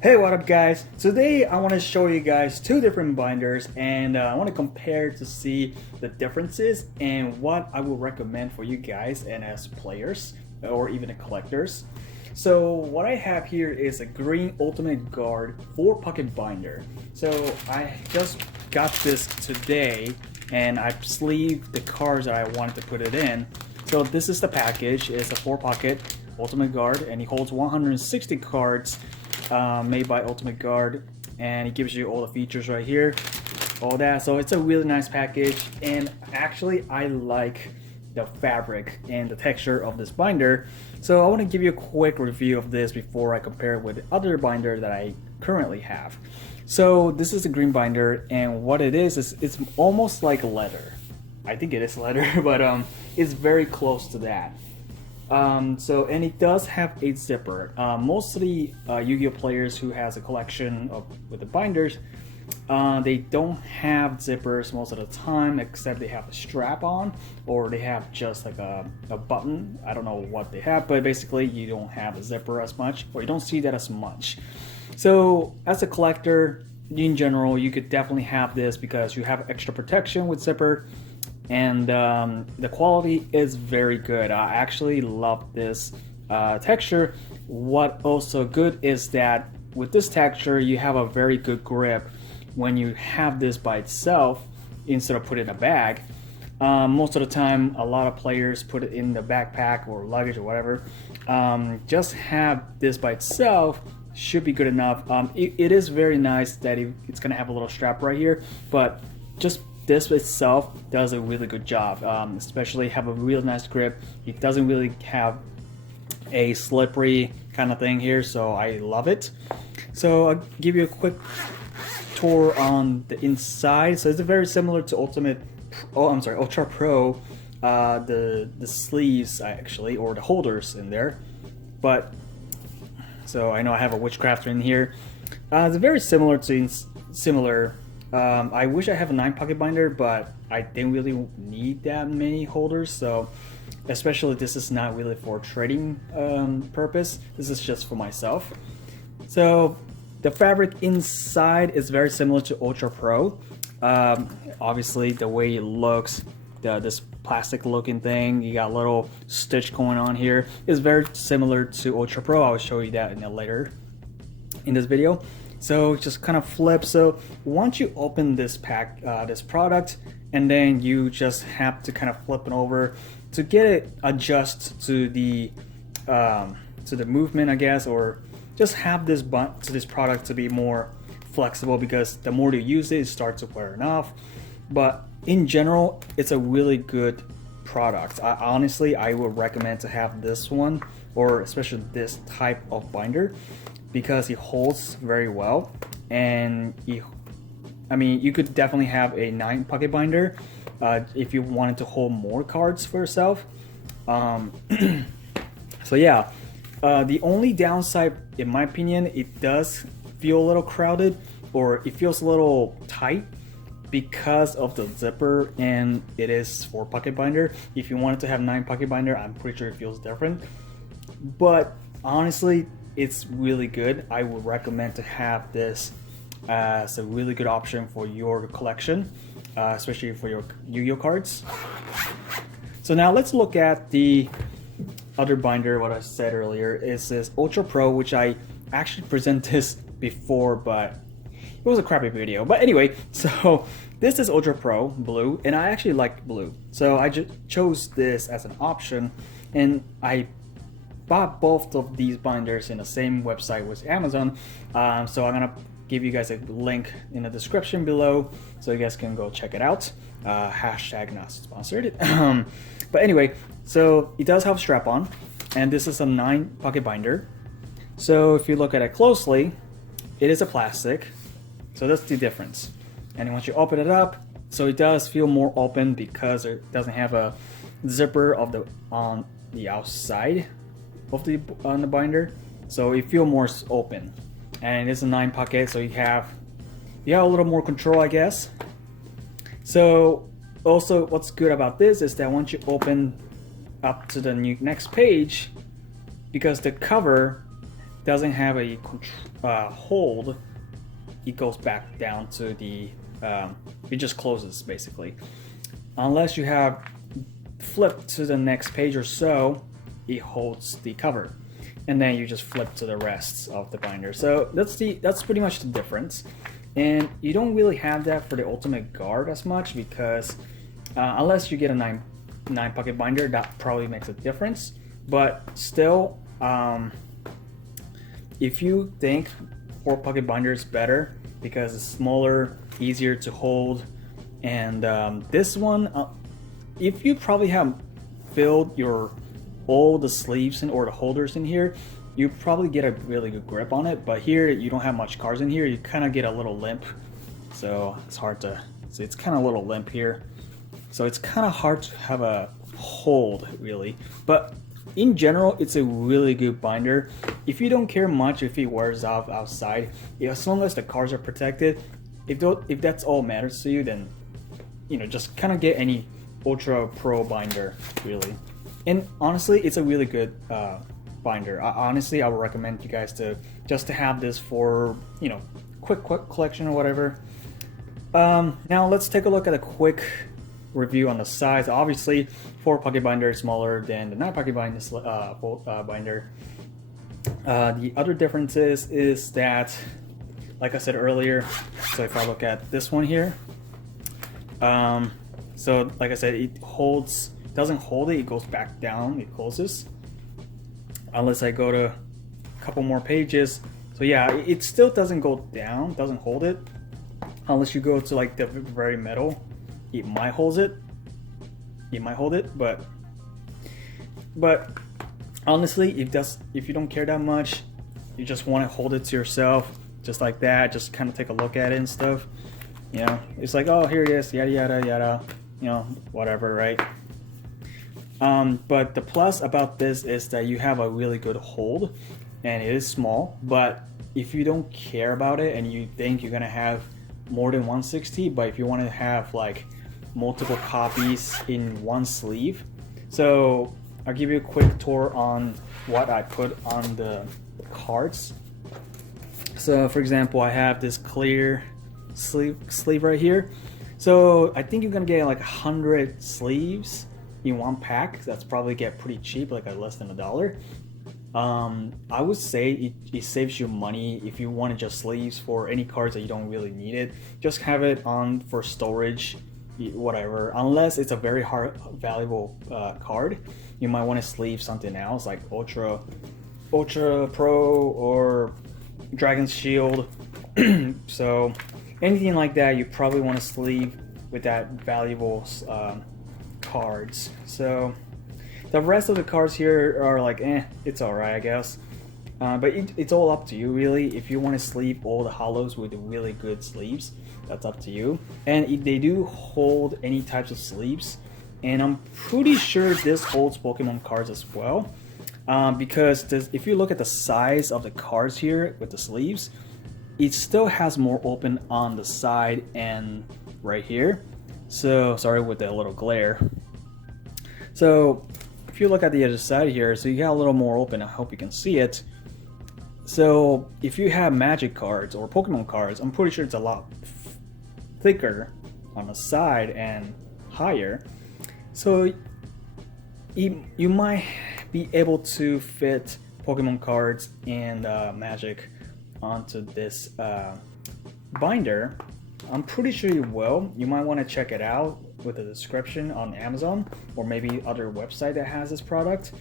Hey, what up guys? Today I want to show you guys two different binders and I want to compare to see the differences and what I will recommend for you guys and as players or even collectors. So what I have here is a green Ultimate Guard 4-pocket binder. So I just got this today and I sleeved the cards that I wanted to put it in. So this is the package. It's a 4-pocket Ultimate Guard and it holds 160 cards made by Ultimate Guard, and it gives you all the features right here, all that. So it's a really nice package, and actually I like the fabric and the texture of this binder. So I want to give you a quick review of this before I compare it with the other binder that I currently have. So this is a green binder, and what it is it's almost like leather. I think it is leather, but it's very close to that. And it does have a zipper. Mostly Yu-Gi-Oh players who has a collection with the binders, they don't have zippers most of the time, except they have a strap on or they have just like a button. I don't know what they have, but basically you don't have a zipper as much, or you don't see that as much. So as a collector in general, you could definitely have this because you have extra protection with zipper, and the quality is very good. I actually love this texture. What also good is that with this texture you have a very good grip when you have this by itself instead of put it in a bag. Most of the time a lot of players put it in the backpack or luggage or whatever. Just have this by itself should be good enough. It is very nice that it's gonna have a little strap right here, but just this itself does a really good job, especially have a real nice grip. It doesn't really have a slippery kind of thing here, so I love it. So I'll give you a quick tour on the inside. So it's very similar to Ultra Pro, the sleeves actually, or the holders in there. But so I know I have a Witchcrafter in here. It's very similar. I wish I have a 9-pocket binder, but I didn't really need that many holders. So especially this is not really for trading purpose. This is just for myself. So the fabric inside is very similar to Ultra Pro. Obviously the way it looks, this plastic looking thing, you got a little stitch going on here, is very similar to Ultra Pro. I'll show you that later in this video. So just kind of flip. So once you open this this product, and then you just have to kind of flip it over to get it adjust to the movement, I guess, or just have this product to be more flexible, because the more you use it, it starts to wear off. But in general, it's a really good product. Honestly, I would recommend to have this one, or especially this type of binder, because it holds very well. And I mean, you could definitely have a 9-pocket binder if you wanted to hold more cards for yourself. So yeah, the only downside, in my opinion, it does feel a little crowded, or it feels a little tight because of the zipper, and it is 4-pocket binder. If you wanted to have 9-pocket binder, I'm pretty sure it feels different. But honestly, it's really good. I would recommend to have this as a really good option for your collection, especially for your Yu-Gi-Oh cards. So now let's look at the other binder. What I said earlier is this Ultra Pro, which I actually presented this before, but it was a crappy video. But anyway, so this is Ultra Pro blue, and I actually like blue, so I just chose this as an option, and I bought both of these binders in the same website with Amazon. So I'm gonna give you guys a link in the description below, so you guys can go check it out. Hashtag not sponsored. But anyway, so it does have a strap on, and this is a 9-pocket binder. So if you look at it closely, it is a plastic. So that's the difference. And once you open it up, so it does feel more open because it doesn't have a zipper on the outside of the binder, so it feels more open. And it's a 9-pocket, so you have a little more control, I guess. So also what's good about this is that once you open up to the next page, because the cover doesn't have a hold, it goes back down to the it just closes basically, unless you have flipped to the next page or so, it holds the cover, and then you just flip to the rest of the binder. So that's pretty much the difference. And you don't really have that for the Ultimate Guard as much, because unless you get a 9 pocket binder, that probably makes a difference. But still, if you think 4 pocket binder is better because it's smaller, easier to hold, and this one, if you probably have filled all the sleeves or the holders in here, you probably get a really good grip on it. But here you don't have much cards in here, you kind of get a little limp, so it's hard to see. It's kind of a little limp here, so it's kind of hard to have a hold really. But in general, it's a really good binder. If you don't care much if it wears off outside, as long as the cards are protected, if that's all matters to you, then just kind of get any Ultra Pro binder really. And honestly, it's a really good binder. Honestly, I would recommend you guys to have this for quick collection or whatever. Now let's take a look at a quick review on the size. Obviously, 4 pocket binder is smaller than the 9 pocket binder. The other differences is that, like I said earlier, so if I look at this one here, so like I said, it doesn't hold it, it goes back down, it closes. Unless I go to a couple more pages. So yeah, it still doesn't go down, doesn't hold it. Unless you go to like the very middle, it might hold it. But honestly, if you don't care that much, you just want to hold it to yourself, just like that, just kind of take a look at it and stuff. It's like, oh, here it is, yada yada yada, whatever, right? But the plus about this is that you have a really good hold, and it is small. But if you don't care about it and you think you're gonna have more than 160, but if you want to have like multiple copies in one sleeve, so I'll give you a quick tour on what I put on the cards. So for example, I have this clear sleeve right here. So I think you're gonna get like 100 sleeves in one pack. That's probably get pretty cheap, like less than $1. I would say it saves you money if you want to just sleeves for any cards that you don't really need it. Just have it on for storage, whatever. Unless it's a very valuable card, you might want to sleeve something else like Ultra Pro or Dragon's Shield. So anything like that, you probably want to sleeve with that valuable cards. So the rest of the cards here are like, it's alright, I guess. But it's all up to you, really. If you want to sleeve all the hollows with really good sleeves, that's up to you. And they do hold any types of sleeves, and I'm pretty sure this holds Pokemon cards as well. Because if you look at the size of the cards here with the sleeves, it still has more open on the side and right here. So sorry with the little glare. So if you look at the other side here, so you got a little more open. I hope you can see it. So if you have Magic cards or Pokemon cards, I'm pretty sure it's a lot thicker on the side and higher. So you might be able to fit Pokemon cards and Magic onto this binder. I'm pretty sure you will. You might want to check it out with the description on Amazon or maybe other website that has this product.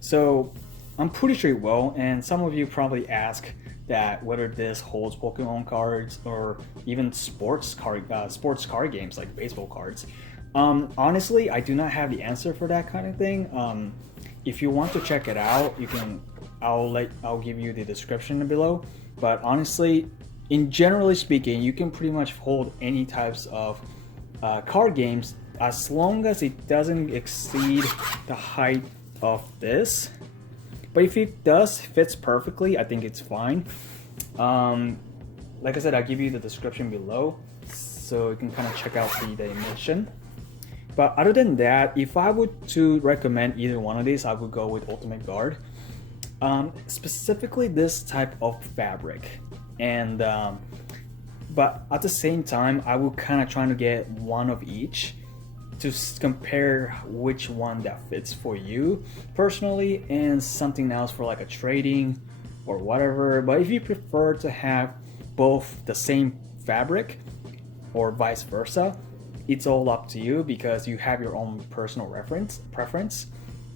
So I'm pretty sure you will. And some of you probably ask that whether this holds Pokemon cards or even sports card games like baseball cards. Honestly, I do not have the answer for that kind of thing. If you want to check it out, you can. I'll give you the description below. But honestly, generally speaking, you can pretty much hold any types of card games as long as it doesn't exceed the height of this. But if it fits perfectly, I think it's fine. Like I said, I'll give you the description below so you can kind of check out the dimension. But other than that, if I would to recommend either one of these, I would go with Ultimate Guard. Specifically this type of fabric, and but at the same time I will kind of trying to get one of each to compare which one that fits for you personally, and something else for like a trading or whatever. But if you prefer to have both the same fabric or vice versa, it's all up to you because you have your own personal preference.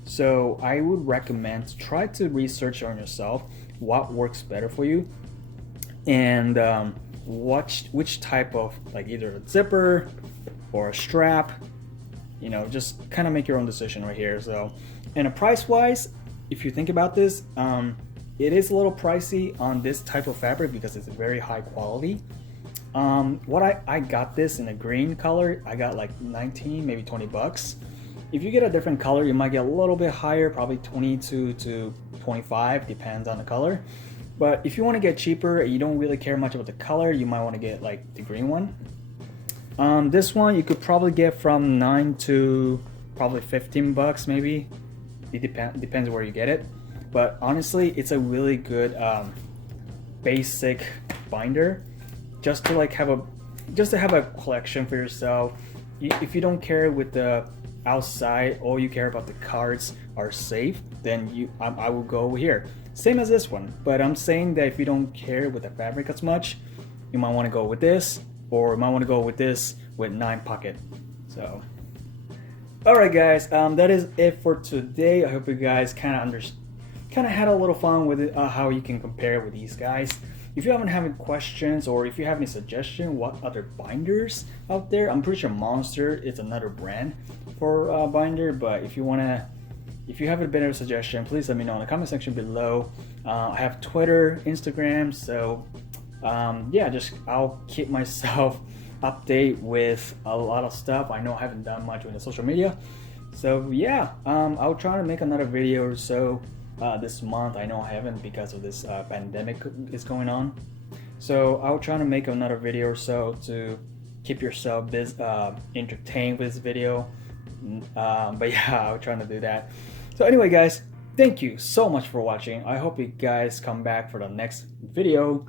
So I would recommend try to research on yourself what works better for you, and watch which type of, like, either a zipper or a strap, you know, just kind of make your own decision right here. So, and a price wise, if you think about this, it is a little pricey on this type of fabric because it's very high quality. What I got this in a green color, I got like 19, maybe 20 bucks. If you get a different color, you might get a little bit higher, probably 22 to 25, depends on the color. But if you want to get cheaper, you don't really care much about the color, you might want to get like the green one. This one you could probably get from 9 to probably 15 bucks maybe. It depends where you get it. But honestly, it's a really good basic binder, just to like have a collection for yourself. If you don't care with the outside, all you care about the cards are safe, then I will go here. Same as this one, but I'm saying that if you don't care with the fabric as much, you might want to go with this, or you might want to go with this with 9 pocket. So alright guys, that is it for today. I hope you guys kind of had a little fun with it, how you can compare with these guys. If you haven't have any questions, or if you have any suggestion what other binders out there, I'm pretty sure Monster is another brand for binder. But if you have a better suggestion, please let me know in the comment section below. I have Twitter, Instagram, so yeah, I'll keep myself update with a lot of stuff. I know I haven't done much with the social media, so yeah, I'll try to make another video or so this month. I know I haven't because of this pandemic is going on, so I'll try to make another video or so to keep yourself entertained with this video. But yeah, I'll try to do that. So anyway guys, thank you so much for watching. I hope you guys come back for the next video.